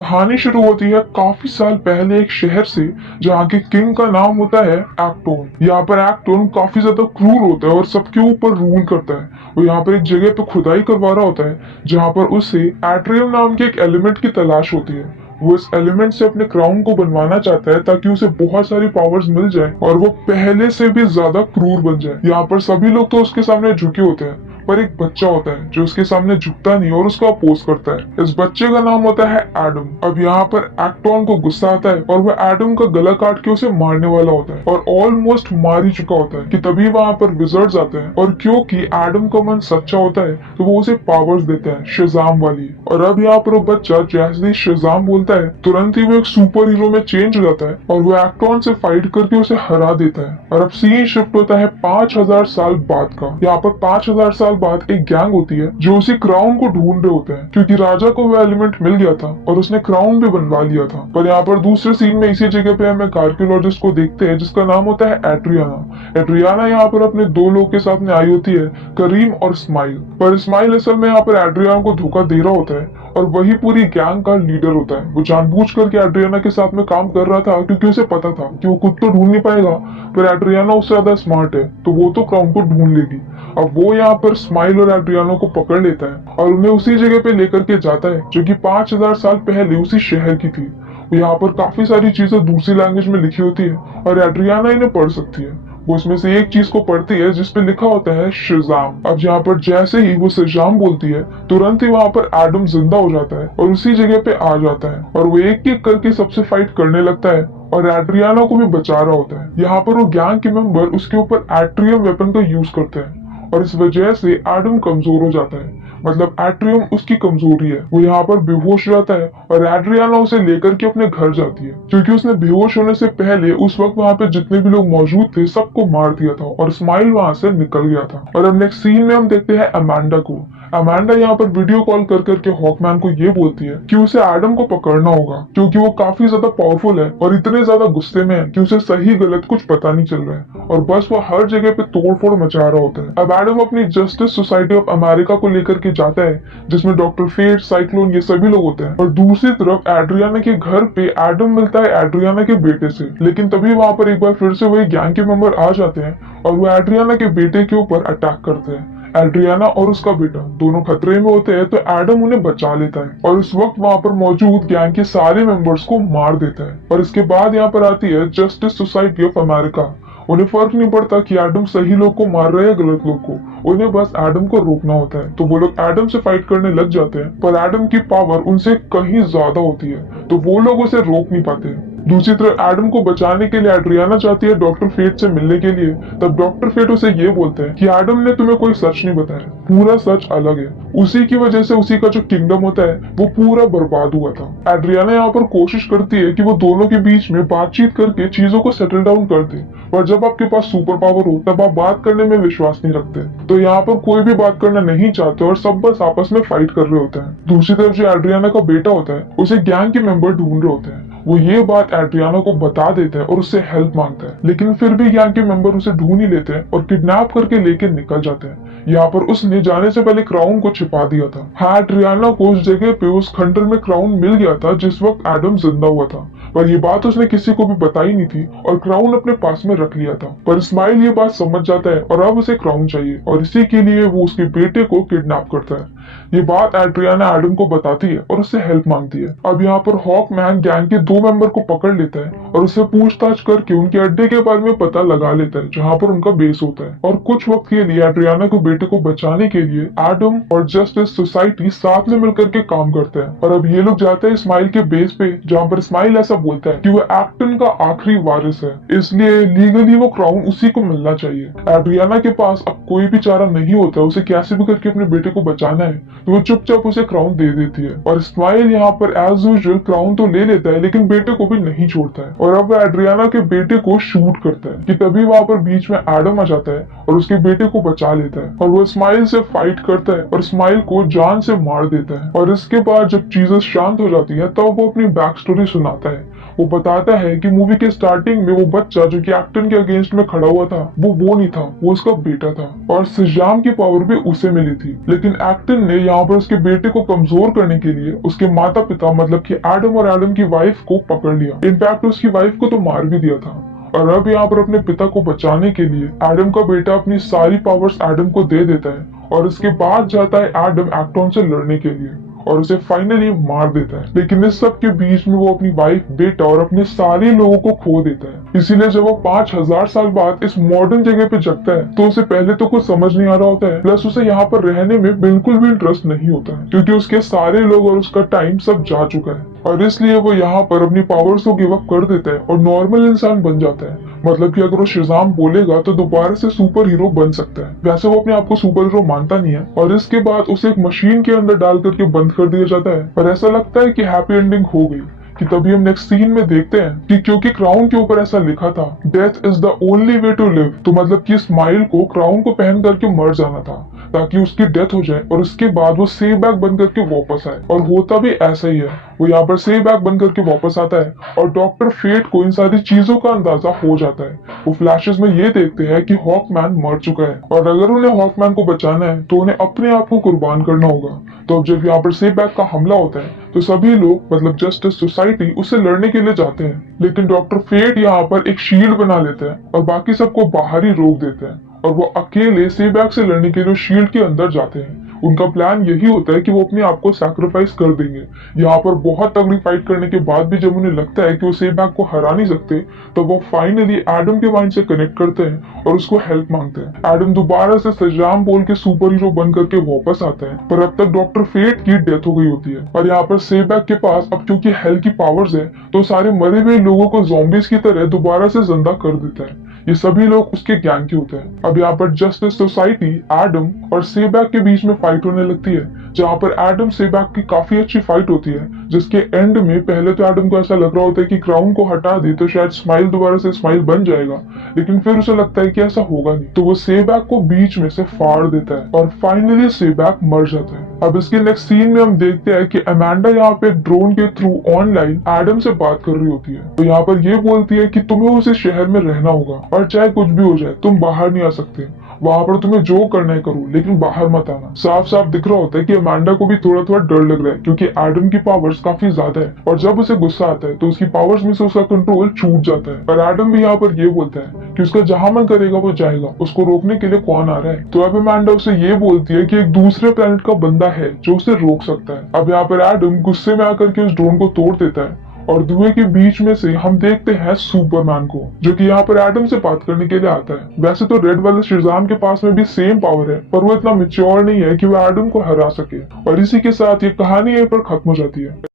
कहानी शुरू होती है काफी साल पहले एक शहर से जहाँ के किंग का नाम होता है एक्टोन। यहाँ पर एक्टोन काफी ज्यादा क्रूर होता है और सबके ऊपर रूल करता है। वो यहाँ पर एक जगह पे खुदाई करवा रहा होता है जहाँ पर उसे एट्रियम नाम के एक एलिमेंट की तलाश होती है। वो इस एलिमेंट से अपने क्राउन को बनवाना चाहता है ताकि उसे बहुत सारी पावर्स मिल जाए और वो पहले से भी ज्यादा क्रूर बन जाए। यहाँ पर सभी लोग तो उसके सामने झुके होते हैं पर एक बच्चा होता है जो उसके सामने झुकता नहीं और उसका अपोज करता है। इस बच्चे का नाम होता है एडम। अब यहाँ पर एक्टोन को गुस्सा आता है और वह एडम का गला काट के उसे मारने वाला होता है और ऑलमोस्ट मार ही चुका होता है कि तभी वहाँ पर विजर्ड्स आते हैं और क्योंकि एडम का मन सच्चा होता है तो वो उसे पावर्स देता है शज़ाम वाली। और अब यहाँ पर वो बच्चा जैसे ही शज़ाम बोलता है तुरंत ही वो एक सुपर हीरो में चेंज हो जाता है और वो एक्टोन से फाइट करके उसे हरा देता है। और अब सीन शिफ्ट होता है 5000 साल बाद का। यहाँ पर 5000 साल बाद एक गैंग होती है जो उसी क्राउन को ढूंढ रहे होते हैं क्योंकि राजा को वो एलिमेंट मिल गया था और उसने क्राउन भी बनवा लिया था। पर यहाँ पर दूसरे सीन में इसी जगह पे हम एक आर्कियोलॉजिस्ट को देखते हैं जिसका नाम होता है एड्रियाना। एड्रियाना यहाँ पर अपने दो लोग के साथ में आई होती है, करीम और इस्माइल। पर इस्माइल असल में यहाँ पर एड्रियाना को धोखा दे रहा होता है और वही पूरी गैंग का लीडर होता है। वो जानबूझ करके एड्रियाना के साथ में काम कर रहा था क्योंकि उसे पता था कि वो खुद तो ढूंढ नहीं पाएगा पर एड्रियाना उससे ज्यादा स्मार्ट है तो वो तो क्राउन को ढूंढ लेगी। अब वो यहाँ पर स्माइल और एड्रियानो को पकड़ लेता है और उन्हें उसी जगह पे लेकर के जाता है जो कि 5000 साल पहले उसी शहर की थी। यहाँ पर काफी सारी चीजें दूसरी लैंग्वेज में लिखी होती है और एड्रियाना इन्हें पढ़ सकती है। वो उसमें से एक चीज को पढ़ती है जिसपे लिखा होता है शज़ाम। अब यहाँ पर जैसे ही वो शज़ाम बोलती है तुरंत ही वहाँ पर एडम जिंदा हो जाता है और उसी जगह पे आ जाता है और वो एक एक करके सबसे फाइट करने लगता है और एड्रियाना को भी बचा रहा होता है। यहाँ पर वो गैंग के मेंबर उसके ऊपर एट्रियम वेपन का यूज करते हैं और इस वजह से एडम कमजोर हो जाता है। मतलब एट्रियम उसकी कमजोरी है। वो यहाँ पर बेहोश रहता है और एड्रियाना उसे लेकर के अपने घर जाती है क्योंकि उसने बेहोश होने से पहले उस वक्त वहाँ पे जितने भी लोग मौजूद थे सबको मार दिया था और स्माइल वहाँ से निकल गया था। और अब नेक्स्ट सीन में हम देखते हैं अमांडा को। अमांडा यहाँ पर वीडियो कॉल कर करके हॉकमैन को ये बोलती है कि उसे एडम को पकड़ना होगा क्योंकि वो काफी ज्यादा पावरफुल है और इतने ज्यादा गुस्से में है कि उसे सही गलत कुछ पता नहीं चल रहा है और बस वो हर जगह पे तोड़फोड़ मचा रहा होता है। अब एडम अपनी जस्टिस सोसाइटी ऑफ अमेरिका को लेकर के जाता है जिसमें डॉक्टर फेट, साइक्लोन ये सभी लोग होते हैं और दूसरी तरफ एड्रियाना के घर पे एडम मिलता है एड्रियाना के बेटे से। लेकिन तभी वहां पर एक बार फिर से वही गैंग के मेंबर आ जाते हैं और वो एड्रियाना के बेटे के ऊपर अटैक करते हैं। एड्रियाना और उसका बेटा दोनों खतरे में होते हैं तो एडम उन्हें बचा लेता है और उस वक्त वहां पर मौजूद गैंग के सारे मेंबर्स को मार देता है। और इसके बाद यहाँ पर आती है जस्टिस सोसाइटी ऑफ अमेरिका। उन्हें फर्क नहीं पड़ता कि एडम सही लोग को मार रहे हैं गलत लोग को, उन्हें बस एडम को रोकना होता है। तो वो लोग एडम से फाइट करने लग जाते हैं पर एडम की पावर उनसे कहीं ज्यादा होती है तो वो लोग उसे रोक नहीं पाते। दूसरी तरफ एडम को बचाने के लिए एड्रियाना चाहती है डॉक्टर फेट से मिलने के लिए। तब डॉक्टर फेट उसे ये बोलते हैं कि एडम ने तुम्हें कोई सच नहीं बताया, पूरा सच अलग है। उसी की वजह से उसी का जो किंगडम होता है वो पूरा बर्बाद हुआ था। एड्रियाना यहाँ पर कोशिश करती है कि वो दोनों के बीच में बातचीत करके चीजों को सेटल डाउन कर दे पर जब आपके पास सुपर पावर हो तब आप बात करने में विश्वास नहीं रखते। तो यहाँ पर कोई भी बात करना नहीं चाहते और सब बस आपस में फाइट कर रहे होते हैं। दूसरी तरफ जो एड्रियाना का बेटा होता है उसे गैंग के मेंबर ढूंढ रहे होते हैं। वो ये बात एड्रियाना को बता देता है और उससे हेल्प मांगता है लेकिन फिर भी गैंग के मेंबर उसे ढूंढ ही लेते हैं और किडनैप करके लेके निकल जाते हैं। यहाँ पर उसने जाने से पहले क्राउन को छिपा दिया था। हाँ, एड्रियाना को उस जगह पे उस खंडर में क्राउन मिल गया था जिस वक्त एडम जिंदा हुआ था पर ये बात उसने किसी को भी बताई नहीं थी और क्राउन अपने पास में रख लिया था। पर इस्माइल ये बात समझ जाता है और अब उसे क्राउन चाहिए और इसी के लिए वो उसके बेटे को किडनैप करता है। ये बात एड्रियाना एडम को बताती है और उससे हेल्प मांगती है। अब यहाँ पर हॉकमैन गैंग के दो मेंबर को पकड़ लेता है और उससे पूछताछ करके उनके अड्डे के बारे में पता लगा लेता है जहाँ पर उनका बेस होता है। और कुछ वक्त के लिए एड्रियाना के बेटे को बचाने के लिए एडम और जस्टिस सोसाइटी साथ में मिलकर के काम करते हैं। और अब ये लोग जाते हैं इस्माइल के बेस पे जहाँ पर इस्माइल ऐसा बोलता है कि वो एक्टन का आखिरी वारिस है इसलिए लीगली वो क्राउन उसी को मिलना चाहिए। एड्रियाना के पास अब कोई भी चारा नहीं होता, उसे कैसे भी करके अपने बेटे को बचाना है तो वो चुपचाप उसे क्राउन दे देती है। और इस्माइल यहाँ पर एज यूजुअल क्राउन तो ले लेता है लेकिन बेटे को भी नहीं छोड़ता है और अब वो एड्रियाना के बेटे को शूट करता है कि तभी वहां पर बीच में एडम आ जाता है और उसके बेटे को बचा लेता है और वो इस्माइल से फाइट करता है और इस्माइल को जान से मार देता है। और इसके बाद जब चीजें शांत हो जाती है तब वो अपनी बैक स्टोरी सुनाता है। वो बताता है कि मूवी के स्टार्टिंग में वो बच्चा जो कि एक्टन के अगेंस्ट में खड़ा हुआ था वो नहीं था, वो उसका बेटा था और सजाम की पावर भी उसे मिली थी। लेकिन एक्टन ने यहाँ पर उसके बेटे को कमजोर करने के लिए उसके माता पिता मतलब कि एडम और एडम की वाइफ को पकड़ लिया। इनफैक्ट उसकी वाइफ को तो मार भी दिया था। और अब यहाँ पर अपने पिता को बचाने के लिए एडम का बेटा अपनी सारी पावर्स एडम को दे देता है और इसके बाद जाता है एडम एक्टॉन से लड़ने के लिए और उसे फाइनली मार देता है। लेकिन इस सब के बीच में वो अपनी वाइफ, बेटा और अपने सारे लोगों को खो देता है। इसीलिए जब वो 5000 साल बाद इस मॉडर्न जगह पे जगता है तो उसे पहले तो कुछ समझ नहीं आ रहा होता है, प्लस उसे यहाँ पर रहने में बिल्कुल भी इंटरेस्ट नहीं होता है क्योंकि उसके सारे लोग और उसका टाइम सब जा चुका है। और इसलिए वो यहाँ पर अपनी पावर्स को गिव अप कर देता है और नॉर्मल इंसान बन जाता है। मतलब कि अगर वो शाज़ाम बोलेगा तो दोबारा से सुपर हीरो बन सकता है। वैसे वो अपने आप को सुपर हीरो मानता नहीं है और इसके बाद उसे एक मशीन के अंदर डाल करके बंद कर दिया जाता है और ऐसा लगता है कि हैप्पी एंडिंग हो गई। कि तभी हम नेक्स्ट सीन में देखते हैं कि क्योंकि क्राउन के ऊपर ऐसा लिखा था death is the only way to live, तो मतलब कि स्माइल को क्राउन को पहन करके मर जाना था ताकि उसकी डेथ हो जाए और उसके बाद वो सेव बैक बन करके वापस आए। और होता भी ऐसा ही है, वो यहाँ पर सेव बैक बन करके वापस आता है और डॉक्टर फेट को इन सारी चीजों का अंदाजा हो जाता है। वो फ्लैशेस में ये देखते हैं कि हॉकमैन मर चुका है और अगर उन्हें हॉकमैन को बचाना है तो उन्हें अपने आप को कुर्बान करना होगा। तो अब जब यहाँ पर सेव बैक का हमला होता है तो सभी लोग मतलब जस्टिस सोसाइटी उससे लड़ने के लिए जाते हैं, लेकिन डॉक्टर फेट यहाँ पर एक शील्ड बना लेते हैं और बाकी सबको बाहर ही रोक देते हैं और वो अकेले सेबैक से लड़ने के लिए शील्ड के अंदर जाते हैं। उनका प्लान यही होता है कि वो अपने आप को सैक्रिफाइस कर देंगे। यहाँ पर बहुत तगड़ी फाइट करने के बाद भी जब उन्हें लगता है कि वो सेबैक को हरा नहीं सकते तो वो फाइनली एडम के माइंड से कनेक्ट करते हैं और उसको हेल्प मांगते हैं। एडम दोबारा से सजाम बोल के सुपर हीरो बन करके वापस आता है, पर अब तक डॉक्टर फेट की डेथ हो गई होती है और यहाँ पर सेबैक के पास अब क्योंकि हेल की पावर्स है तो सारे मरे हुए लोगों को ज़ॉम्बीज की तरह दोबारा से जिंदा कर देता है। ये सभी लोग उसके गैंग के होते हैं। अब यहाँ पर जस्टिस सोसाइटी एडम और सेबैक के बीच में फाइट होने लगती है, जहाँ पर एडम सेबैक की काफी अच्छी फाइट होती है, जिसके एंड में पहले तो एडम को ऐसा लग रहा होता है कि क्राउन को हटा दे तो शायद स्माइल दोबारा से स्माइल बन जाएगा, लेकिन फिर उसे लगता है कि ऐसा होगा नहीं, तो वो सेबैक को बीच में से फाड़ देता है और फाइनली सेबैक मर जाता है। अब इसके नेक्स्ट सीन में हम देखते हैं कि अमेंडा यहाँ पे ड्रोन के थ्रू ऑनलाइन एडम से बात कर रही होती है। तो यहाँ पर ये बोलती है कि तुम्हें उस शहर में रहना होगा और चाहे कुछ भी हो जाए तुम बाहर नहीं आ सकते, वहां पर तुम्हें जो करना है करो लेकिन बाहर मत आना। साफ साफ दिख रहा होता है कि अमेंडा को भी थोड़ा थोड़ा डर लग रहा है क्योंकि एडम की पावर्स काफी ज्यादा है और जब उसे गुस्सा आता है तो उसकी पावर्स में से उसका कंट्रोल छूट जाता है। और एडम भी यहाँ पर ये बोलता है कि उसका जहां मन करेगा वो जाएगा, उसको रोकने के लिए कौन आ रहा है। तो अब अमेंडा उसे ये बोलती है कि एक दूसरे प्लेनेट का बंदा है जो उसे रोक सकता है। अब यहाँ पर एडम गुस्से में आकर के उस ड्रोन को तोड़ देता है और धुएं के बीच में से हम देखते हैं सुपरमैन को, जो कि यहाँ पर एडम से बात करने के लिए आता है। वैसे तो रेड वाले शाज़ाम के पास में भी सेम पावर है, पर वो इतना मैच्योर नहीं है कि वो एडम को हरा सके। और इसी के साथ ये कहानी यहीं पर खत्म हो जाती है।